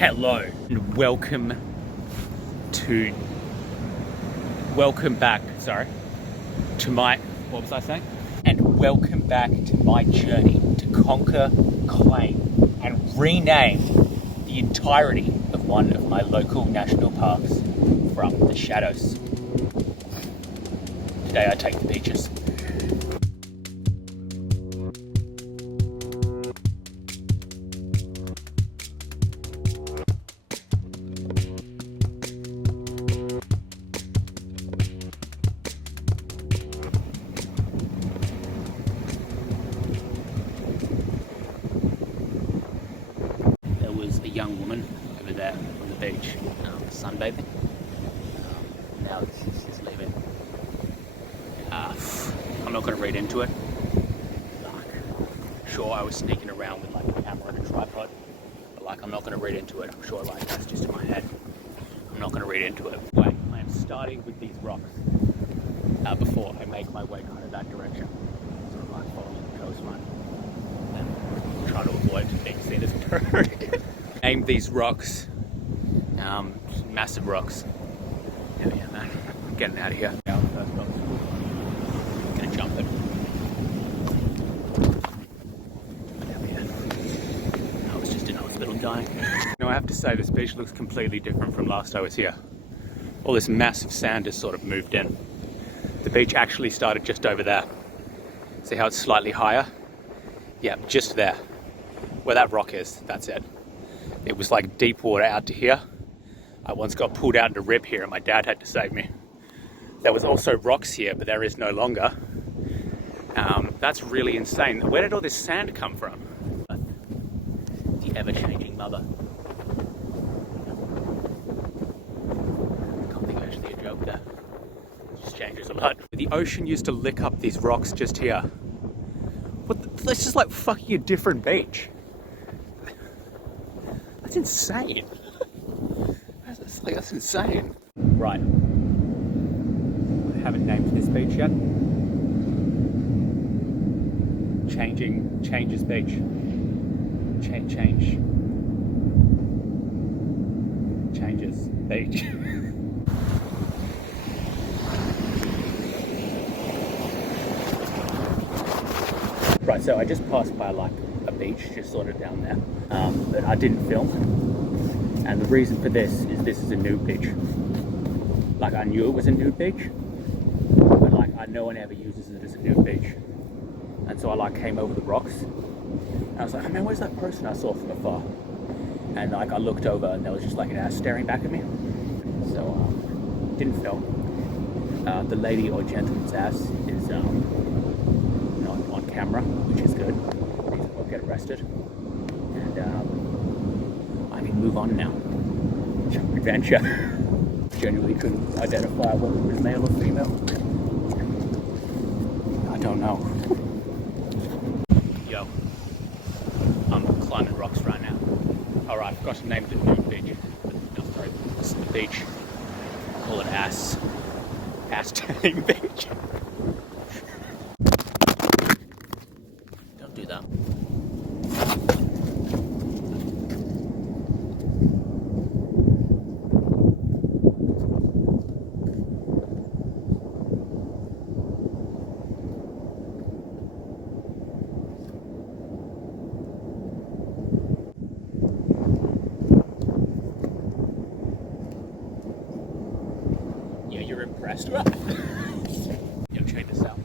Hello and welcome back, to my, what was I saying? And welcome back to my journey to conquer, claim and rename the entirety of one of my local national parks from the shadows. Today I take the beaches. A young woman over there on the beach sunbathing. Now she's leaving. I'm not going to read into it. Sure, I was sneaking around with like a camera and a tripod, but like I'm not going to read into it. I'm sure like that's just in my head. I'm not going to read into it. Like I'm starting with these rocks before I make my way kind of that direction, sort of like following the coastline and trying to avoid being seen as a bird. Name these rocks, massive rocks. Hell yeah, man. I'm getting out of here. Now, first rock. I'm gonna jump it. Hell yeah. I was just in hospital dying. Now I have to say this beach looks completely different from last I was here. All this massive sand has sort of moved in. The beach actually started just over there. See how it's slightly higher? Yeah, just there. Where that rock is, that's it. It was like deep water out to here. I once got pulled out in a rip here and my dad had to save me. There was also rocks here, but there is no longer. That's really insane. Where did all this sand come from? The ever-changing mother. I can't think of actually a joke there. It just changes a lot. The ocean used to lick up these rocks just here. That's just like fucking a different beach. That's insane. That's insane. Right. I haven't named this beach yet. Changes beach. Changes beach. Right, so I just passed by like a beach just sort of down there, but I didn't film. And the reason for this is a nude beach. Like I knew it was a nude beach, but like no one ever uses it as a nude beach. And so I like came over the rocks and I was like, oh man, where's that person I saw from afar? And like I looked over and there was just like an ass staring back at me. So didn't film. The lady or gentleman's ass is not on camera, which is good. Because I won't get arrested. And I can move on now. Adventure. Genuinely couldn't identify whether it was male or female. I don't know. Yo, I'm climbing rocks right now. Alright, I forgot to name the nude beach. No, sorry, this is the beach. Call it ass tanning beach. Don't do that. Yeah, you're impressed, right? Yo, check this out.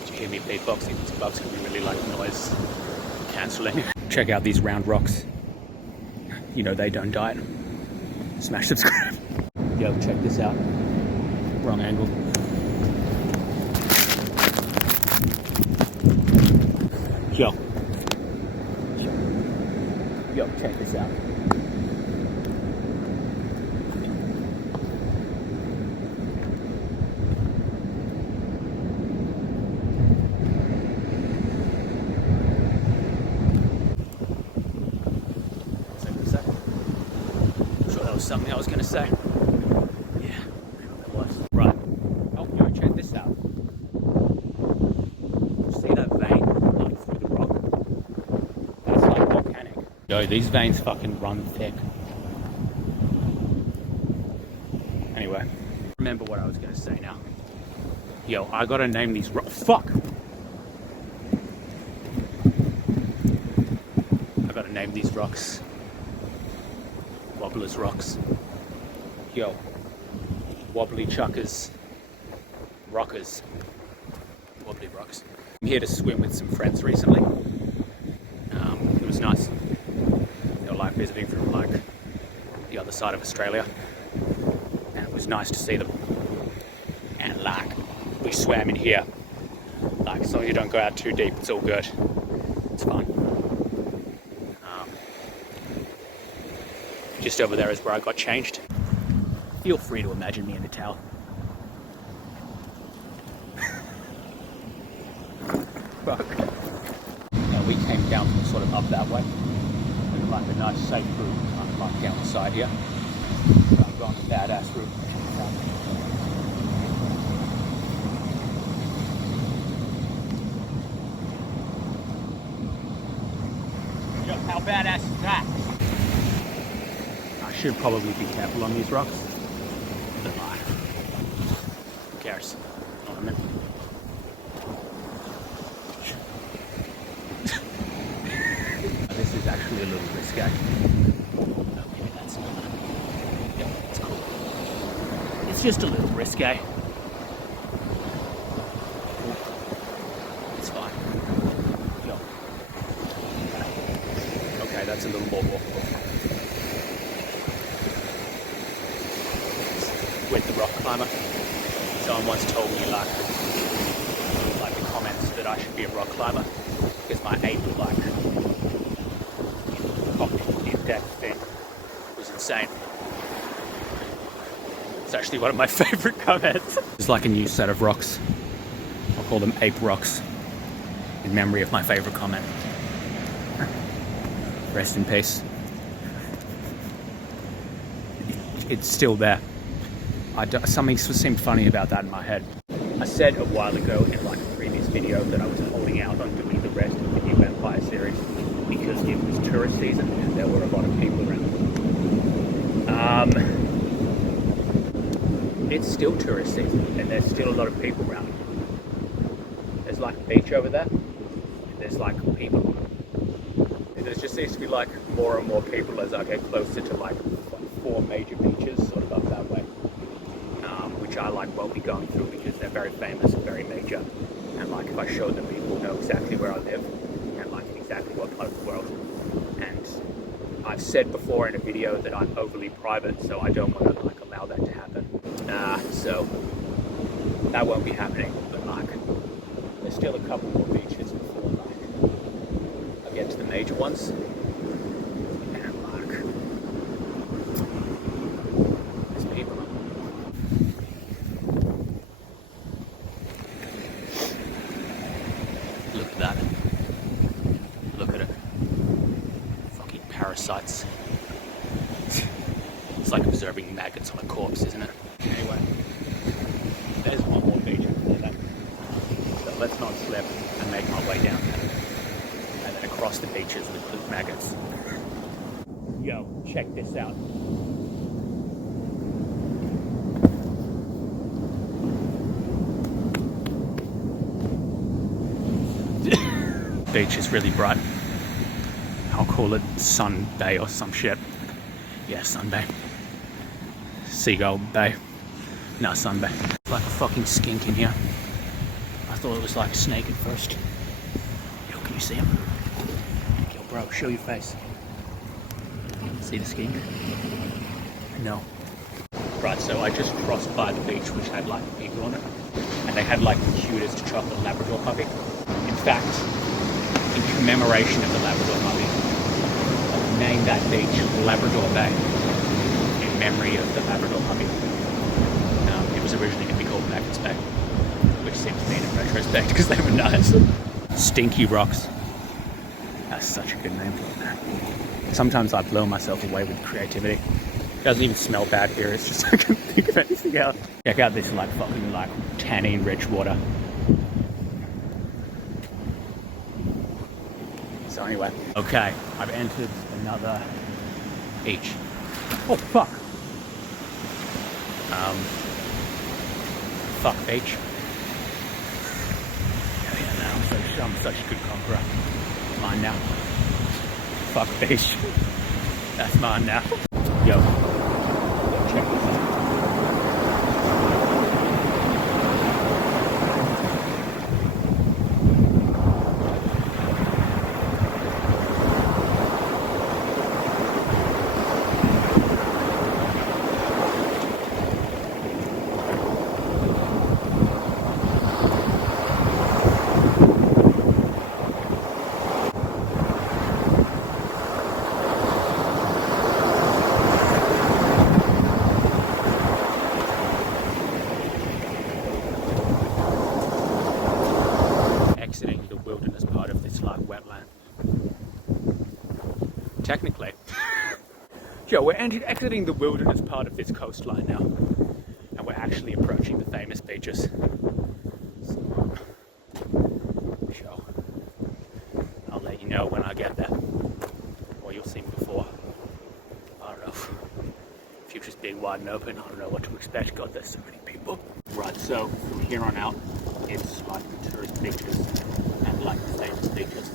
Did you hear me beatboxing? These bugs can be really like noise cancelling. Check out these round rocks. You know they don't die. Smash subscribe. Yo, check this out. Wrong angle. Yo, check this out. Something I was going to say. Yeah, I don't know what it was. Yo, these veins fucking run thick. Anyway, remember what I was gonna say now. Yo, I gotta name these fuck! I gotta name these rocks. Wobblers rocks. Yo, wobbly chuckers. Rockers. Wobbly rocks. I'm here to swim with some friends recently. It was nice. They were like visiting from like the other side of Australia. And it was nice to see them. And like, we swam in here. Like, as long as you don't go out too deep, it's all good. It's fine. Just over there is where I got changed. Feel free to imagine me in a towel. Fuck. We came down from sort of up that way. And like a nice safe route, kind of like down the side here. But I'm going the badass route. Yo, how badass is that? I should probably be careful on these rocks. But like, who cares? You know what I mean? This is actually a little risky. Oh, maybe that's not. Yeah, it's cool. It's just a little risky. It's fine. Yo. Okay, that's a little more walkable. With the rock climber. Someone once told me like the comments that I should be a rock climber because my aim was like in-depth thing was insane. It's actually one of my favorite comments. It's like a new set of rocks. I'll call them ape rocks in memory of my favorite comment. Rest in peace. It's still there. Something seemed funny about that in my head. I said a while ago in like a previous video that I was holding out on doing the rest of the New Empire series because it was tourist season and there were a lot of people around. It's still tourist season and there's still a lot of people around. There's like a beach over there. There's like people. And there just seems to be like more and more people as I get closer to like 4 major beaches sort of up that way. Which I like won't be going through because they're very famous and very major. And like if I show them, people will know exactly where I live and like exactly what part of the world. And I've said before in a video that I'm overly private, so I don't want to like allow that to happen. So that won't be happening. But like there's still a couple more beaches before like I get to the major ones. And like there's people. Look at that. Look at it. Fucking parasites. It's like observing maggots on a corpse, isn't it? Anyway, there's one more beach before that. So let's not slip and make my way down there. And then across the beaches with the maggots. Yo, check this out. Beach is really bright. I'll call it Sun Bay or some shit. Yeah, Sun Bay. Seagull Bay. No, Sun Bay. It's like a fucking skink in here. I thought it was like a snake at first. Yo, can you see him? Yo, bro, show your face. See the skink? No. Right, so I just crossed by the beach which had like people on it. And they had like the cutest chocolate Labrador puppy. In fact, in commemoration of the Labrador puppy, I named that beach Labrador Bay in memory of the Labrador puppy. It was originally going to be called Maggots Bay, which seems to mean in retrospect because they were nice. Stinky Rocks. That's such a good name for that. Sometimes I blow myself away with creativity. It doesn't even smell bad here, it's just I can't think of anything else. Check out this like fucking like tannin rich water. So anyway, okay, I've entered another beach. Oh fuck. Fuck beach. Yeah, no, I'm such a good conqueror. Mine now. Fuck beach. That's mine now. Yo, check this out. Exiting the wilderness part of this like wetland. Technically. Joe, we're exiting the wilderness part of this coastline now. And we're actually approaching the famous beaches. So, sure. I'll let you know when I get there. Or you'll see me before. I don't know. Future's big, wide and open. I don't know what to expect. God, there's so many people. Right, so from here on out, it's like the tourist beaches and like the famous beaches.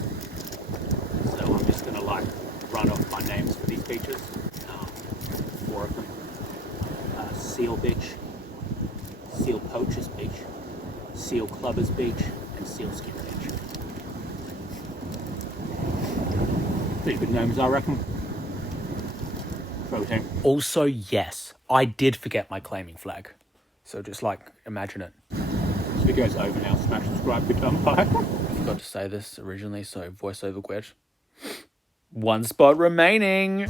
So I'm just gonna like run off my names for these beaches. 4 of them. Seal Beach, Seal Poachers Beach, Seal Clubbers Beach, and Seal Skin Beach. Pretty good names, I reckon. Protein. Also, yes, I did forget my claiming flag. So just like, imagine it. This video's over now. Smash subscribe, become bye. I forgot to say this originally, so voiceover Gwed. 1 spot remaining.